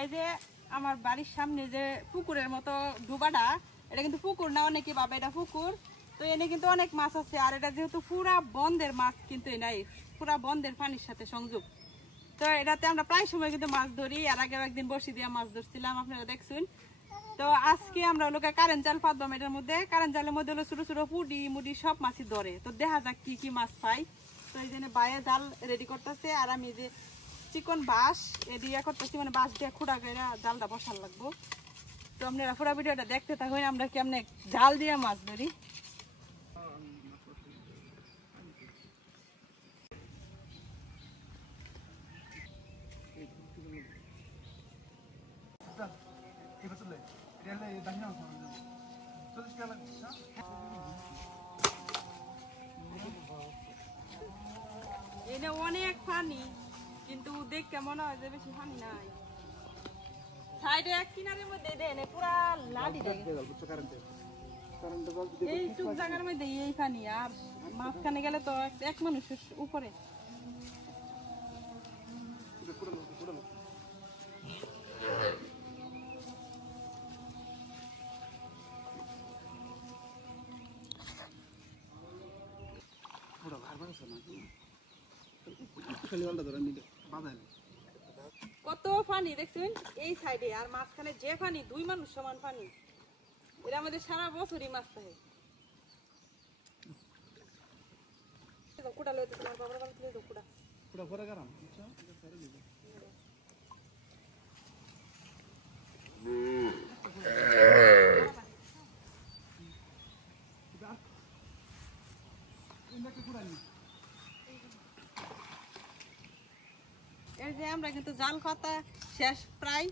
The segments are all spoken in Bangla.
এই যে আমার বাড়ির সামনে যে পুকুরের মতো ডুবাটা, এটা কিন্তু পুকুর না, অনেকে ভাবে এটা পুকুর। তো এনে কিন্তু অনেক মাছ আছে, আর এটা যেহেতু পুরা বন্ধের মাছ কিন্তু নাই, পুরা বন্ধের পানির সাথে সংযোগ। তো এটাতে আমরা প্রায় সময় কিন্তু মাছ ধরি, আর আগেও একদিন বসি দিয়ে মাছ ধরছিলাম, আপনারা দেখছেন। তো আজকে আমরা লোকে কারেন্ট জাল পাতবাম এটার মধ্যে। কারেন্ট জালের মধ্যে হলো ছোট ছোট পুডি মুডি সব মাছই ধরে। তো দেখা যাক কি কি মাছ পাই। তো এই জন্য বাইরে জাল রেডি করতেছে, আর আমি যে চিকন বাঁশ এদিকে করতেছি, মানে বাঁশ দিয়ে খুঁড়া করে জালটা বসার লাগবো। তো আপনারা পুরো ভিডিওটা দেখতে থাকুন, আমরা কেমনে জাল দিয়ে মাছ ধরি। এটা অনেক পানি, কিন্তু দেখতে মনে হয় যে বেশি পানি নাই। সাইডে এক কিনারের মধ্যে দেন পুরা লাডি দেয়, এইটুক জায়গার মধ্যে এই পানি, আর মাঝখানে গেলে তো এক মানুষের উপরে। কত পানি দেখছেন এই সাইডে, আর মাঝখানে যে পানি 2 মানুষ সমান পানি। এর আমাদের সারা বছরই মাছ থাকে। কুড়া লইতে তোমার বাবার বাড়ি থেকে কুড়া কুড়া পরে গরম আচ্ছা পরে দিব। এই যে আমরা কিন্তু জাল পাতা শেষ প্রায়।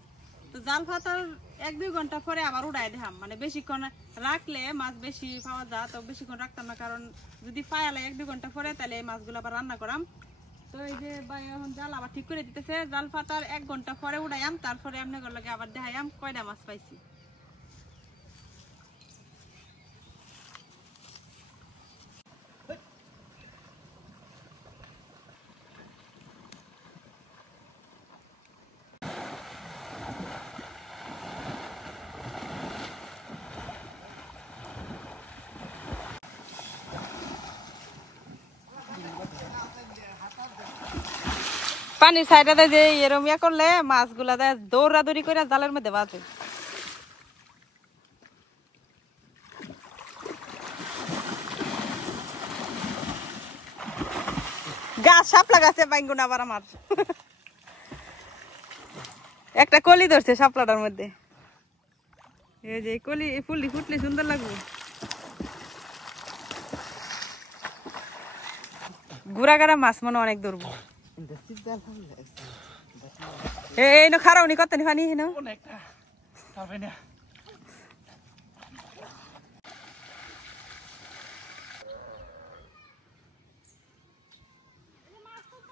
তো জাল পাতার 1-2 ঘন্টা পরে আবার উড়াই দিলাম, মানে বেশিক্ষণ রাখলে মাছ বেশি পাওয়া যায়। তো বেশিক্ষণ রাখতাম না, কারণ যদি পায়ালে 1-2 ঘন্টা পরে তাহলে এই মাছগুলো আবার রান্না করাম। তো এই যে ভাই এখন জাল আবার ঠিক করে দিতেছে। জাল পাতার 1 ঘন্টা পরে উড়াইয়াম, তারপরে এমনি করলে আবার দেখাইয়াম কয়টা মাছ পাইছি। পানির সাইডে যে এরম ইয়া করলে মাছগুলা দৌড়াদৌড়ি করে জালের মধ্যে বাজে। গাছ শাপলা গাছে বাইঙ্গুন আবার আমার একটা কলি ধরছে শাপলাটার মধ্যে। এই যে কলি ফুলটি ফুটলে সুন্দর লাগবে। ঘুরাগাড়া মাছ মনে অনেক ধরবো। এই নো খারাপ নি কত নি পানি হেন অনেকটা পারবে না।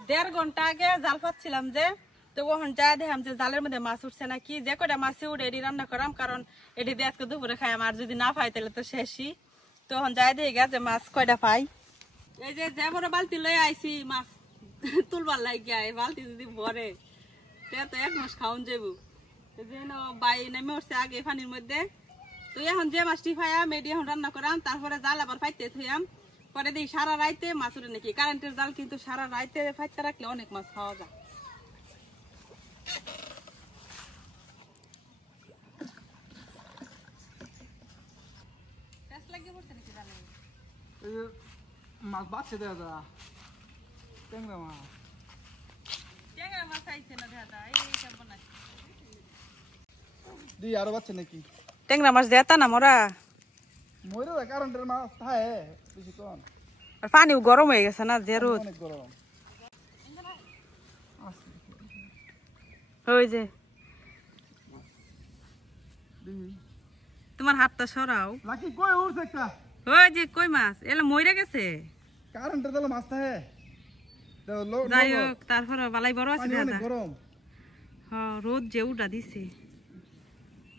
1.5 ঘন্টা আগে জাল পাচ্ছিলাম যে, তো ওখান যা দেখলাম যে জালের মধ্যে মাছ উঠছে নাকি। যে কটা মাছ উঠে এটি রান্না করাম, কারণ এটি দিয়ে আজকে দুপুরে খাই। আর যদি না পাই তাহলে তো শেষই। তো ওখান যাই দেখে গেছে মাছ কয়টা পাই। এই যে বড় বালতি লয়ে আইছি মাছ তুলবার লাগিয়া, এই বালতি যদি ভরে তো 1 মাস খাওন যাবো। বাই নেমে উঠছে আগে পানির মধ্যে। তো এখন যে মাছটি পাইয়াম এটি এখন রান্না করাম, তারপরে জাল আবার পাইতে থইয়াম। পরে দেখি সারা রাইতে মাছ উঠে নাকি। কারেন্টের জাল কিন্তু সারা রাইতে ফাইতে রাখলে অনেক মাছ পাওয়া যায়। মাছ বাচ্চা দেওয়া যায়, ট্যাংরা মাছ আইছে না দেখা যায়। আরো বাচ্চা নাকি ট্যাংরা মাছ দেতা না মরা মরে যায়, কারেন্টের মাছ থাকে বেশি কম। আর পানিও গরম হয়ে গেছে না, যে রোদ অনেক গরম। ওই যে তোমার হাতটা সরাও। লাকি কই উঠছে একটা, ওই যে কই মাছ এলা মইরা গেছে। কারেন্টের দলে মাছ থাকে, যাই হোক তারপরে বালাই বড় আছে দাদা। গরম হ্যাঁ, রোদ যে উঠা দিছে।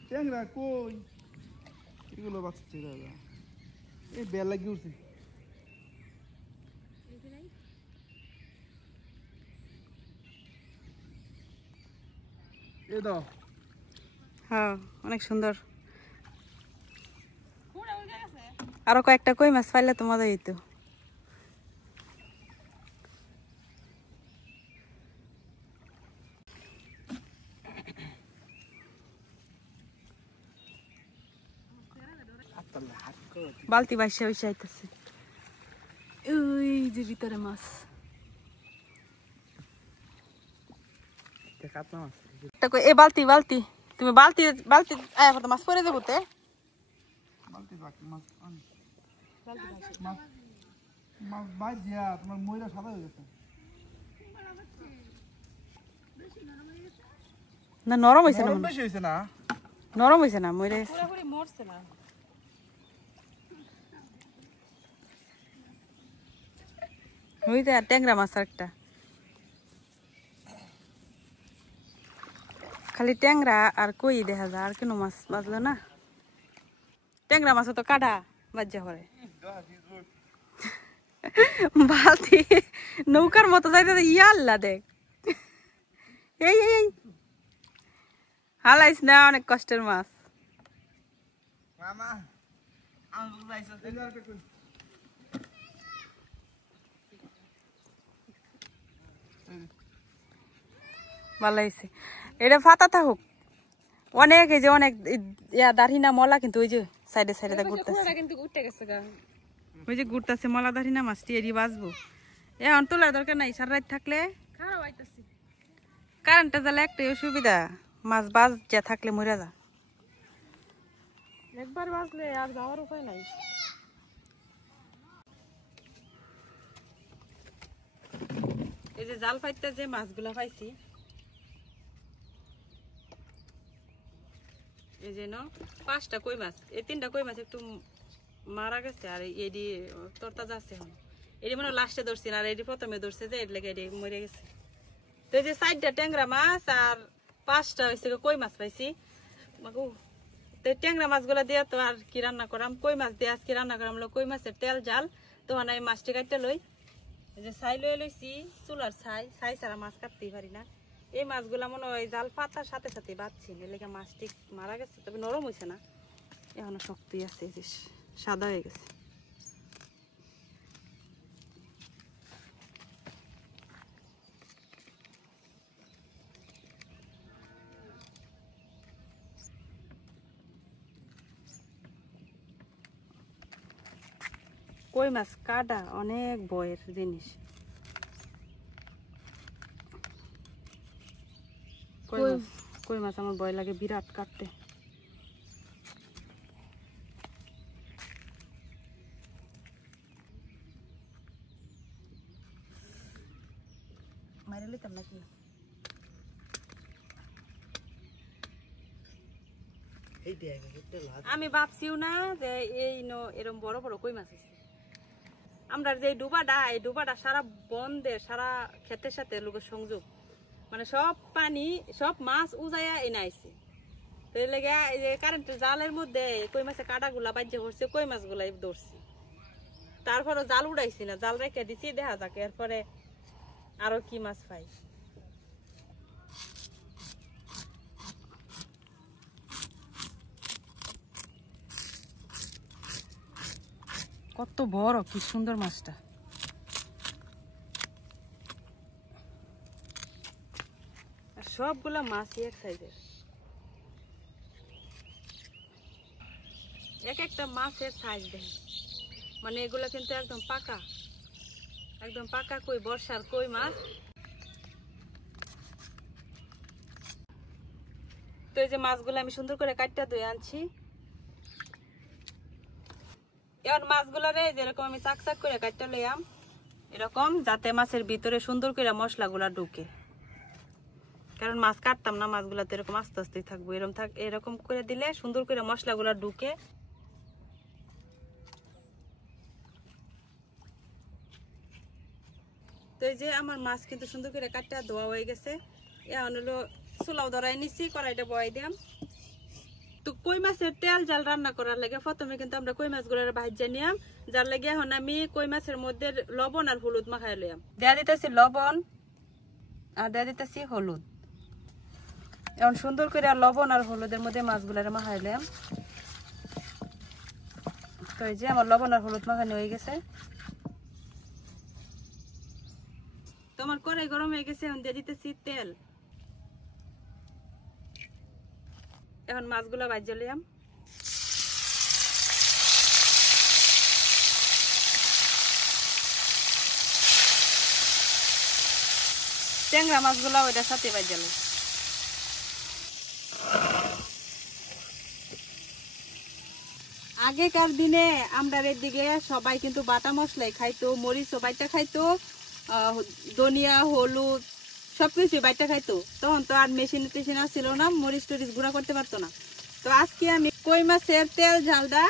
ট্যাংরা কই এগুলো বাচ্চা দাদা, এই বেল লাগি উঠছে। এই দাও হ্যাঁ অনেক সুন্দর। আরো কয়েকটা কই মাছ পাইলে তো মজা হইতো। বালতি বাইসা বাইসা আইতেছে, ওই যে ভিতরে মাছ। এ বালতি বালতি তুমি বালতি বালতি আয়া করতে মাছ পরে দেবো তে না নরম হয়েছে না, নরম হয়েছে না, মরে মরছে না। ওইটা ট্যাংরা মাছ একটা, খালি ট্যাংরা আর কই দেখা যায়, আর কেন মাছ বাজলো না। ট্যাংরা মাছ তো কাটা বাজ্যা করে। বালতি নৌকার মতো যাইতে ইয়াল্লা দেখ, এই এই হালাইস না, অনেক কষ্টের মাছ। ভালো হয়েছে, এটা ফাতা থাকুক অনেক। এই যে অনেক দাঁড়ি না মলা, কিন্তু ওই যে সাইডে সাইডে ঘুরতেছে, ওই যে ঘুরতেছে মলা দাঁড়ি না মাছটি এড়ি বাঁচবো। এখন তোলার দরকার নাই, সারা রাত থাকলে কারেন্টটা জ্বালে একটাই অসুবিধা, মাছ বাজ যা থাকলে মরে যা, একবার বাজলে আর যাওয়ার উপায় নাই। এই যে জাল পাইতে যে মাছগুলা পাইছি, এই যে 5টা কই মাছ, এই 3টা কই মাছ একটু মারা গেছে, আর এডি তরতা যাচ্ছে এখন। এডি মানে লাস্টে ধরছি না, আর এডি প্রথমে ধরছে যে এর লেগে এডি মরে গেছে। তো এই যে 4টা ট্যাংরা মাছ আর 5টা হয়েছে কই মাছ পাইছি। তো ট্যাংরা মাছগুলা দিয়ে তো আর কি রান্না করাম, কই মাছ দিয়ে আজকে রান্না করাম। কই মাছের তেল জাল, তখন আমি মাছটি কাটতে লই। এই যে ছাই লয়ে লইছি, চুলার ছাই ছাড়া মাছ কাটতেই পারি না। এই মাছগুলা মনে হয় জাল পাতার সাথে সাথে বাঁচছি, এলাকা মাছটি মারা গেছে, তবে নরম হয়েছে না, এখনো শক্তি আছে, সাদা হয়ে গেছে। কই মাছ কাটা অনেক বয়ের জিনিস। কই মাছ আমার ভয় লাগে বিরাট কাটতে। মাইরে লইতাম নাকি? আমি ভাবছিও না যে এরকম বড় বড় কই মাছ আছে। আমরা যে ডুবাটা, এই ডুবাটা সারা বন্ধে, সারা ক্ষেতের সাথে লোকের সংযোগ, মানে সব পানি সব মাছ উজাইয়া এনে আইছে। তো এই লেগে এই যে কারেন্টের জালের মধ্যে কই মাছের কাটা গুলা বাজ্যে পড়ছে, কই মাছ গুলাই ধরছি। তারপরে জাল উড়াইছি না, জাল রেখে দিছি, দেখা যাক এরপরে আরো কি মাছ পাই। কত বড়, কি সুন্দর মাছটা। সবগুলা মাছই এক সাইজের, এক একটা মাছের সাইজ দেখেন, মানে এগুলা কিন্তু একদম পাকা, একদম পাকা কই, বর্ষার কই মাছ। তো এই যে মাছগুলো আমি সুন্দর করে কাটটা ধুয়ে আনছি। এখন মাছগুলারে যেরকম আমি চাক চাক করে কাটটা লইয়াম, এরকম যাতে মাছের ভিতরে সুন্দর করে মশলাগুলা ঢুকে। কারণ মাছ কাটতাম না, মাছগুলা তো এরকম আস্তে আস্তে থাকবো, এরকম করে দিলে সুন্দর করে মশলাগুলা ঢুকে। তো এই যে আমার মাছ কিন্তু সুন্দর করে কাটটা ধোয়া হয়ে গেছে। এখন হলো চুলাও ধরাই নিচ্ছি, কড়াইটা বয়াই দিলাম। তো কই মাছের তেল জাল রান্না করার লাগে প্রথমে কিন্তু আমরা কই মাছগুলো ভাজা নিয়াম, যার লাগে এখন আমি কই মাছের মধ্যে লবণ আর হলুদ মাখাই লইয়াম। দেয়া দিতেছি লবণ আর দেয়া দিতেছি হলুদ। এখন সুন্দর করে লবণ আর হলুদের মধ্যে মাছগুলারে মাখাইলাম। তো এই যে আমার লবণ আর হলুদ মাখানো হয়ে গেছে। তো আমার কড়াই গরম হয়ে গেছে, এখন দিয়ে দিতেছি তেল। এখন মাছগুলা ভাজা লিয়াম। ট্যাংরা মাছগুলা ওইটার সাথে ভাজা লিয়াম। আগেকার দিনে আমরা এদিকে সবাই কিন্তু বাটা মশলাই খাইতো, মরিচ বাইটা খাইতো, ধনিয়া হলুদ সবকিছু বাইটা খাইতো। তখন তো আর মেশিন টেশিন ছিল না, মরিচ টরিচ গুঁড়া করতে পারতো না। তো আজকে আমি কই মাছের তেল ঝালটা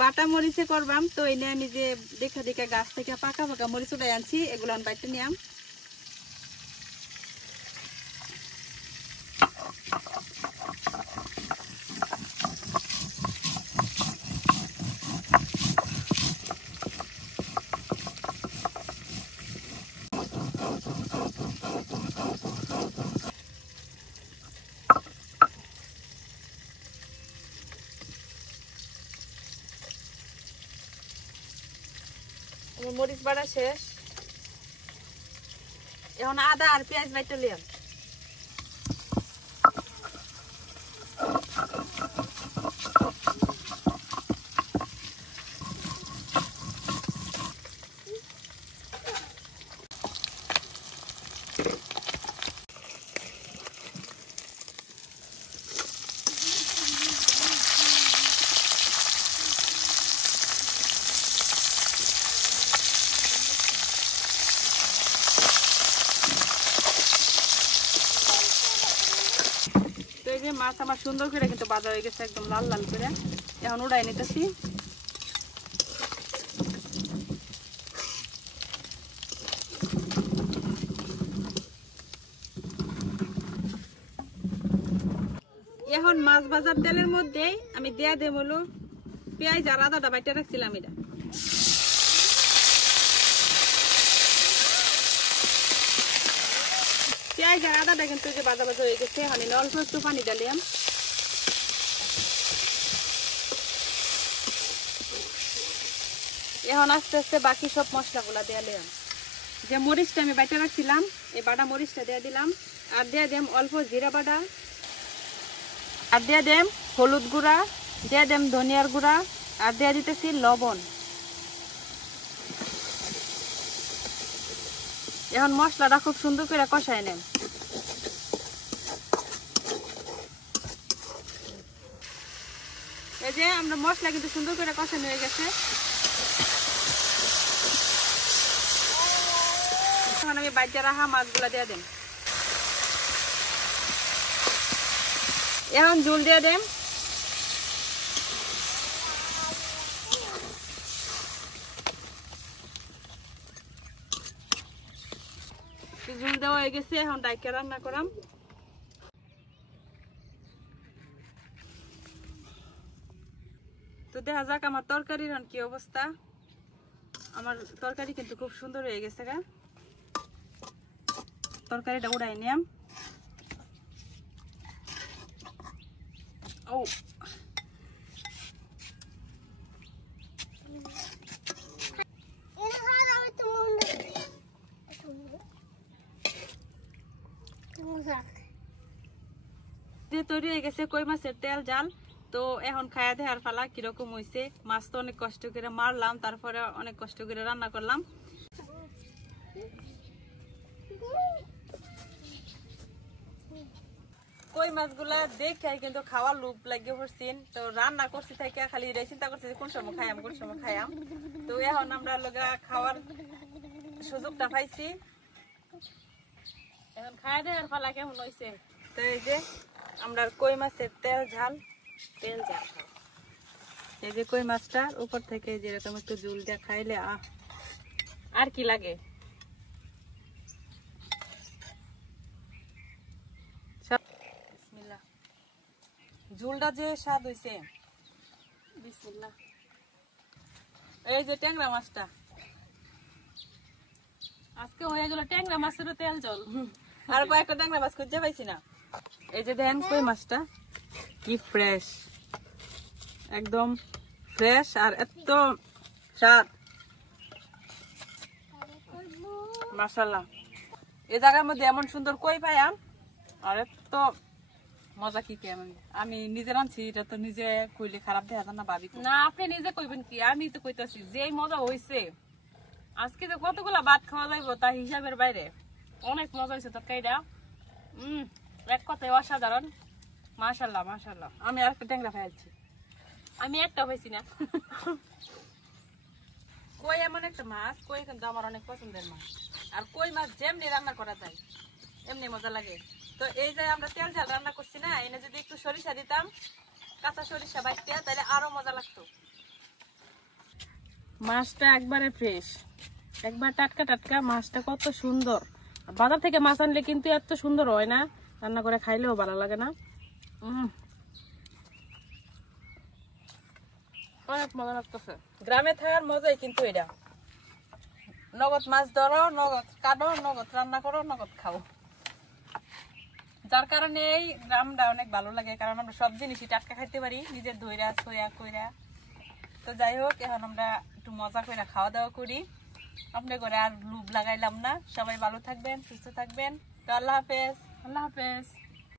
বাটা মরিচে করবাম। তো এনে আমি যে দেখা দেখা গাছ থেকে পাকা পাকা মরিচ উঠাই আনছি, এগুলো আমি বাইটা নিয়াম। মরিচ বাটা শেষ, এখন আদা আর পেঁয়াজ বাইটা লিয়াম। মাছ আমার সুন্দর করে কিন্তু ভাজা হয়ে গেছে, একদম লাল লাল করে। এখন উড়াই নিতেছি। এখন মাছ ভাজার তেলের মধ্যে আমি দিয়ে দেব হলো পেঁয়াজ আর আদাটা বাইটা রাখছিলাম। এটা পেঁয়াজ আর আদাটা কিন্তু যে ভাজা ভাজা হয়ে গেছে, এখন অল্প একটু পানি ডালিয়াম। এখন আস্তে আস্তে বাকি সব মশলাগুলা দিয়ে দিলাম। যে মরিচটা আমি বাইটা রাখছিলাম, এই বাটা মরিচটা দিয়ে দিলাম। আর দিয়ে দেম অল্প জিরা বাটা, আর দিয়ে দেম হলুদ গুঁড়া, দিয়ে দেম ধনিয়ার গুঁড়া, আর দিয়ে দিতেছি লবণ। এখন মশলাটা খুব সুন্দর করে কষায় নেন। এই যে আমরা মশলা কিন্তু সুন্দর করে কষানো হয়ে গেছে। এখন আমি বাইটা রাখা মাছগুলা দিয়ে দেন। এখন ঝোল দিয়ে দেন। ঝোল দেওয়া হয়ে গেছে, এখন ডাইকা রান্না করাম। তো দেখা যাক আমার তরকারির কি অবস্থা। আমার তরকারি কিন্তু খুব সুন্দর হয়ে গেছে গা। তরকারিটা উড়াই নিয়াম। ও তৈরি হয়ে গেছে কই মাছের তেল জাল। তো এখন খায়া দেখার পালা কিরকম হয়েছে। মাছ তো অনেক কষ্ট করে মারলাম, তারপরে অনেক কষ্ট করে রান্না করলাম। কই মাছগুলা দেখে কিন্তু খাওয়ার লোভ লাগিয়ে পড়ছেন। তো রান্না করছি থেকে খালি চিন্তা করছি কোন সময় খাইয়াম কোন সময় খাইয়াম। তো এখন আমরা লগা খাওয়ার সুযোগটা পাইছি। এখন খায়া দেখার পালা কেমন হয়েছে। তো এই যে আমরা কই মাছের তেল ঝাল এই যে কই মাছটার উপর থেকে যেরকম একটু ঝোল দিয়ে খাইলে আর কি লাগে। ঝোলটা যে স্বাদ হয়েছে। বিসমিল্লাহ। এই যে ট্যাংরা মাছটা আজকে হয়ে গেল ট্যাংরা মাছেরও তেল জল। আর কয়েকটা ট্যাংরা মাছ খুঁজে পাইছি না। এই যে দেখেন কই মাছটা কি ফ্রেশ, একদম ফ্রেশ আর এত স্বাদ, মাশাআল্লাহ। এই জায়গার মধ্যে এমন সুন্দর কই পাইয়াম আর এত মজা কি আমি নিজে রাঁধছি, এটা তো নিজে কইলে খারাপ দেখা যায় না ভাবি না। আপনি নিজে কইবেন কি, আমি তো কইতাছি যে মজা হইছে আজকে তো কতগুলা ভাত খাওয়া যাইব তার হিসাবের বাইরে, অনেক মজা হয়েছে তরকারিটা। এক কথায় অসাধারণ, মাশাআল্লাহ মাশাআল্লাহ। আমি আর একটা ট্যাংরা খাইছি, আমি একটা হয়েছি না। কই এমন একটা মাছ, কই কিন্তু আমার অনেক পছন্দের মাছ, আর কই মাছ যেমনি রান্না করা যায় এমনি মজা লাগে। তো এই যে আমরা তেল ঝাল রান্না করছি না, এনে যদি একটু সরিষা দিতাম, কাঁচা সরিষা বাইতে, তাহলে আরো মজা লাগতো। মাছটা একবারে ফ্রেশ, একবার টাটকা টাটকা, মাছটা কত সুন্দর। বাজার থেকে মাছ আনলে কিন্তু এত সুন্দর হয় না, রান্না করে খাইলেও ভালো লাগে না। অনেক মজা লাগতেছে, গ্রামে থাকার মজাই কিন্তু এটা। নগদ মাছ ধরো, নগদ কাটো, নগদ রান্না করো, নগদ খাও। যার কারণে এই গ্রামটা অনেক ভালো লাগে, কারণ আমরা সব জিনিসই টাটকা খাইতে পারি, নিজের ধইরা সইয়া কইরা। তো যাই হোক, এখন আমরা একটু মজা করে খাওয়া দাওয়া করি, আপনার করে আর লুভ লাগাইলাম না। সবাই ভালো থাকবেন, সুস্থ থাকবেন। তো আল্লাহ হাফেজ। আল্লাহ হাফেজ।